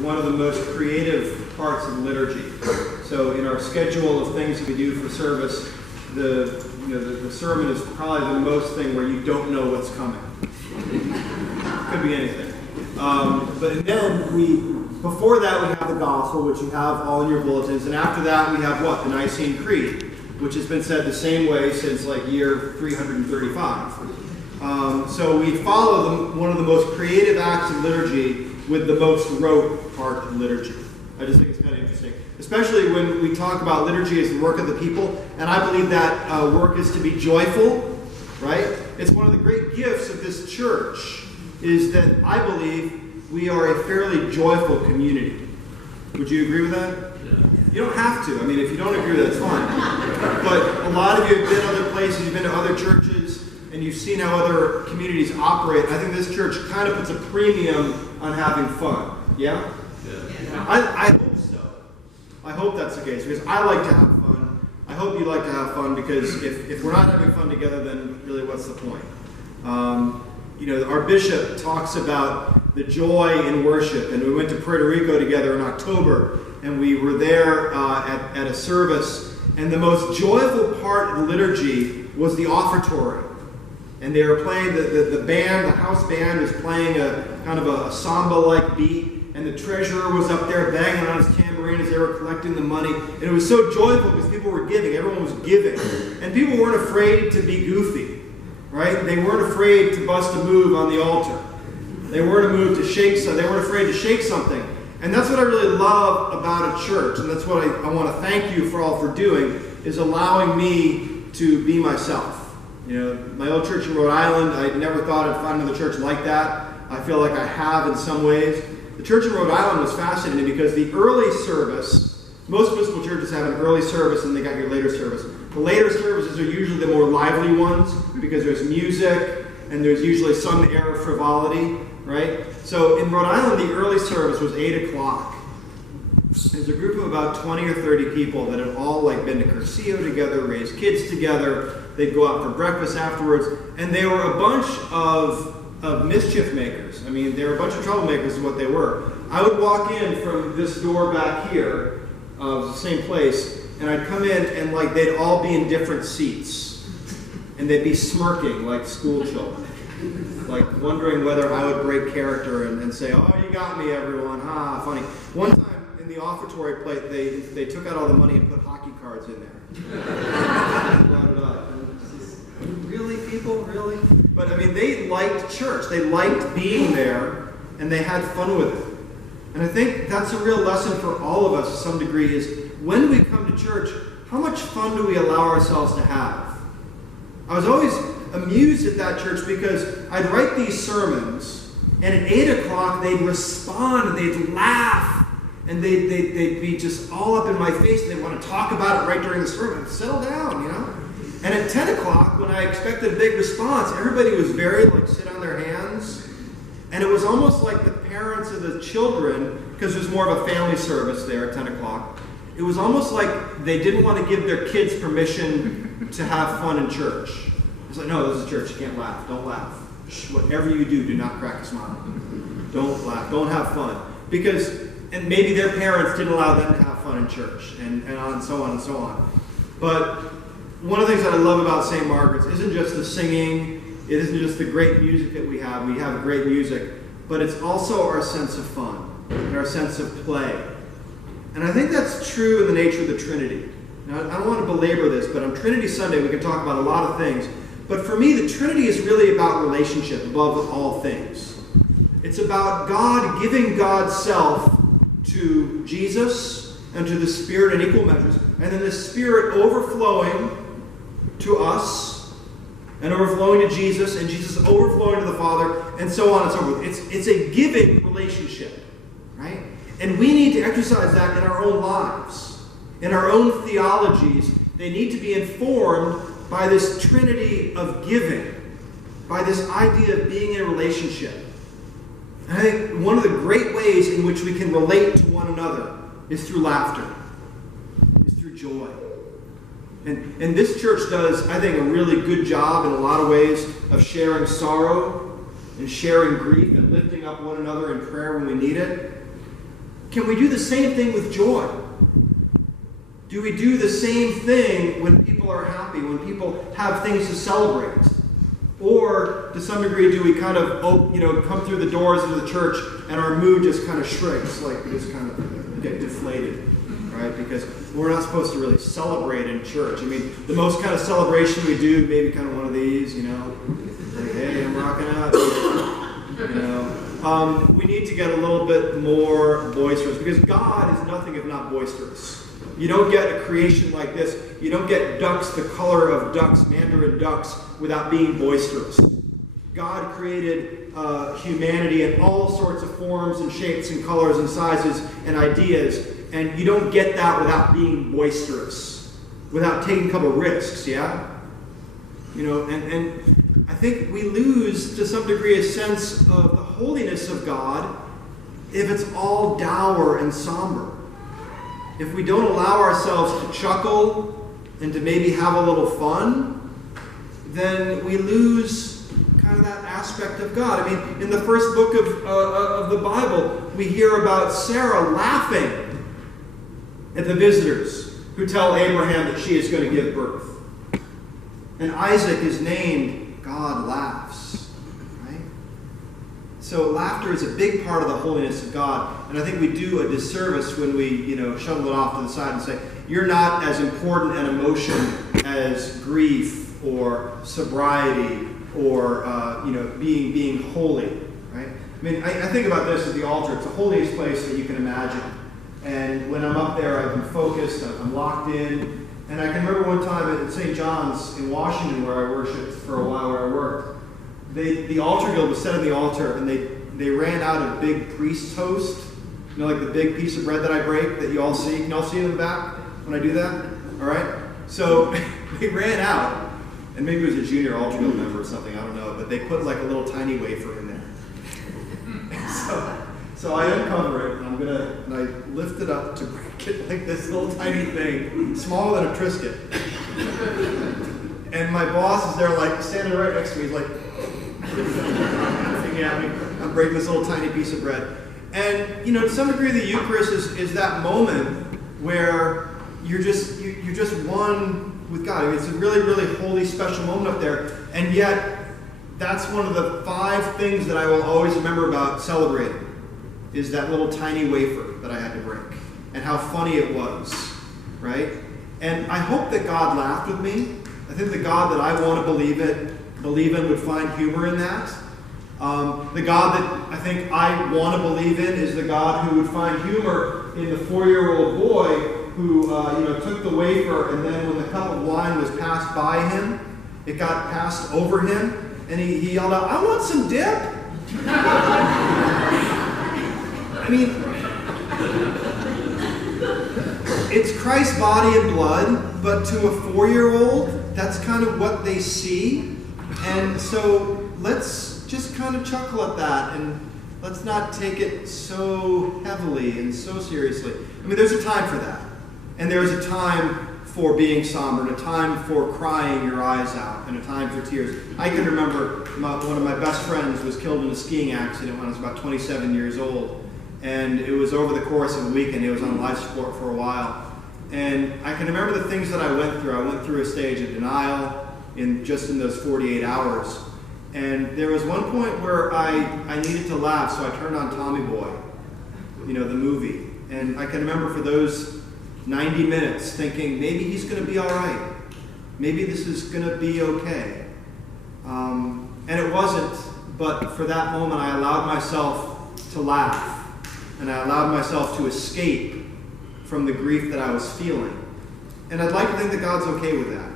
one of the most creative parts of liturgy. So in our schedule of things that we do for service, the sermon is probably the most thing where you don't know what's coming. Could be anything. But then before that we have the gospel, which you have all in your bulletins, and after that we have what? The Nicene Creed, which has been said the same way since like year 335. So we follow one of the most creative acts of liturgy with the most rote part of liturgy. I just think it's kind of interesting, especially when we talk about liturgy as the work of the people, and I believe that work is to be joyful, right? It's one of the great gifts of this church, is that I believe we are a fairly joyful community. Would you agree with that? Yeah. You don't have to. I mean, if you don't agree with that, it's fine. But a lot of you have been other places, you've been to other churches, and you've seen how other communities operate. I think this church kind of puts a premium on having fun. Yeah? Yeah. I hope so. I hope that's the case, because I like to have fun. I hope you like to have fun, because if we're not having fun together, then really what's the point? Our bishop talks about the joy in worship, and we went to Puerto Rico together in October, and we were there at a service, and the most joyful part of the liturgy was the offertory. And they were playing, the band, the house band was playing a kind of a samba-like beat, and the treasurer was up there banging on his tambourine as they were collecting the money. And it was so joyful because people were giving. Everyone was giving. And people weren't afraid to be goofy, right? They weren't afraid to bust a move on the altar. They weren't afraid to shake something. And that's what I really love about a church, and that's what I want to thank you for all for doing, is allowing me to be myself. My old church in Rhode Island, I never thought I'd find another church like that. I feel like I have in some ways. The church in Rhode Island was fascinating because the early service, most Episcopal churches have an early service and they got your later service. The later services are usually the more lively ones because there's music and there's usually some air of frivolity, right? So in Rhode Island, the early service was 8 o'clock. There's a group of about 20 or 30 people that had all been to Cursillo together, raised kids together. They'd go out for breakfast afterwards, and they were a bunch of mischief makers. I mean, they were a bunch of troublemakers is what they were. I would walk in from this door back here, the same place, and I'd come in and they'd all be in different seats. And they'd be smirking like school children. Wondering whether I would break character and say, "Oh, you got me, everyone, ha, funny." One time in the offertory plate, they took out all the money and put hockey cards in there. Brought it up. Really, people? Really? But, they liked church. They liked being there, and they had fun with it. And I think that's a real lesson for all of us to some degree is when we come to church, how much fun do we allow ourselves to have? I was always amused at that church because I'd write these sermons, and at 8 o'clock they'd respond, and they'd laugh, and they'd be just all up in my face, and they'd want to talk about it right during the sermon. Settle down, And at 10 o'clock, when I expected a big response, everybody was very, sit on their hands. And it was almost like the parents of the children, because there's more of a family service there at 10 o'clock, it was almost like they didn't want to give their kids permission to have fun in church. It's like, no, this is church, you can't laugh, don't laugh. Shh, whatever you do not crack a smile. Don't laugh, don't have fun. And maybe their parents didn't allow them to have fun in church, and so on and so on. But one of the things that I love about St. Margaret's isn't just the singing, it isn't just the great music that we have great music, but it's also our sense of fun, and our sense of play. And I think that's true in the nature of the Trinity. Now, I don't want to belabor this, but on Trinity Sunday we can talk about a lot of things, but for me the Trinity is really about relationship above all things. It's about God giving God's self to Jesus and to the Spirit in equal measures, and then the Spirit overflowing to us, and overflowing to Jesus, and Jesus overflowing to the Father, and so on and so forth. It's a giving relationship, right? And we need to exercise that in our own lives, in our own theologies. They need to be informed by this trinity of giving, by this idea of being in a relationship. And I think one of the great ways in which we can relate to one another is through laughter, is through joy. And this church does, I think, a really good job in a lot of ways of sharing sorrow and sharing grief and lifting up one another in prayer when we need it. can we do the same thing with joy? Do we do the same thing when people are happy, when people have things to celebrate? Or, to some degree, do we kind of, come through the doors into the church and our mood just kind of shrinks, like we just kind of get deflated, right? Because we're not supposed to really celebrate in church. I mean, the most kind of celebration we do, maybe kind of one of these, like, hey, I'm rocking out, we need to get a little bit more boisterous, because God is nothing if not boisterous. You don't get a creation like this. You don't get ducks the color of ducks, mandarin ducks, without being boisterous. God created humanity in all sorts of forms and shapes and colors and sizes and ideas, and you don't get that without being boisterous, without taking a couple risks, yeah? And I think we lose, to some degree, a sense of the holiness of God if it's all dour and somber. If we don't allow ourselves to chuckle and to maybe have a little fun, then we lose kind of that aspect of God. I mean, in the first book of the Bible, we hear about Sarah laughing at the visitors who tell Abraham that she is going to give birth. And Isaac is named God Laughs. Right? So laughter is a big part of the holiness of God. And I think we do a disservice when we, shuttle it off to the side and say, you're not as important an emotion as grief or sobriety or, being holy. Right? I mean, I think about this at the altar. It's the holiest place that you can imagine. And when I'm up there, I've been focused, I'm locked in. And I can remember one time at St. John's in Washington, where I worshiped for a while, where I worked, the altar guild was set on the altar, and they ran out of big priest toast, like the big piece of bread that I break that you all see. Can you all see it in the back when I do that? All right? So they ran out, and maybe it was a junior altar guild member or something, I don't know, but they put like a little tiny wafer in there. So I uncover it, and I lift it up to break it like this little tiny thing, smaller than a Triscuit. And my boss is there, like, standing right next to me. He's like, looking at me. I'm breaking this little tiny piece of bread. And, to some degree, the Eucharist is that moment where you're just one with God. I mean, it's a really, really holy, special moment up there. And yet, that's one of the 5 things that I will always remember about celebrating, is that little tiny wafer that I had to break, and how funny it was, right? And I hope that God laughed with me. I think the God that I want to believe in would find humor in that. The God that I think I want to believe in is the God who would find humor in the 4-year-old boy who took the wafer, and then when the cup of wine was passed by him, it got passed over him, and he yelled out, "I want some dip!" I mean, it's Christ's body and blood, but to a 4-year-old, that's kind of what they see. And so let's just kind of chuckle at that, and let's not take it so heavily and so seriously. I mean, there's a time for that. And there's a time for being somber, and a time for crying your eyes out, and a time for tears. I can remember one of my best friends was killed in a skiing accident when I was about 27 years old. And it was over the course of a weekend. He was on life support for a while. And I can remember the things that I went through. I went through a stage of denial in those 48 hours. And there was one point where I needed to laugh, so I turned on Tommy Boy, the movie. And I can remember for those 90 minutes thinking, maybe he's going to be all right. Maybe this is going to be okay. And it wasn't, but for that moment I allowed myself to laugh. And I allowed myself to escape from the grief that I was feeling. And I'd like to think that God's okay with that.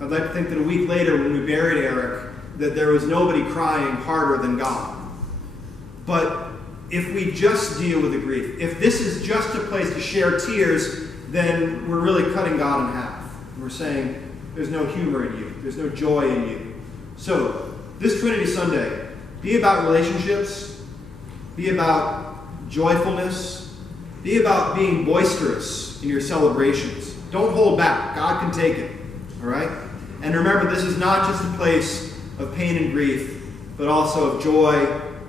I'd like to think that a week later when we buried Eric, that there was nobody crying harder than God. But if we just deal with the grief, if this is just a place to share tears, then we're really cutting God in half. We're saying there's no humor in you. There's no joy in you. So, this Trinity Sunday, be about relationships, be about joyfulness, be about being boisterous in your celebrations. Don't hold back. God can take it. All right? And remember, this is not just a place of pain and grief, but also of joy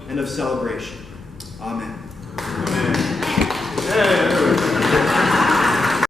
and of celebration. Amen.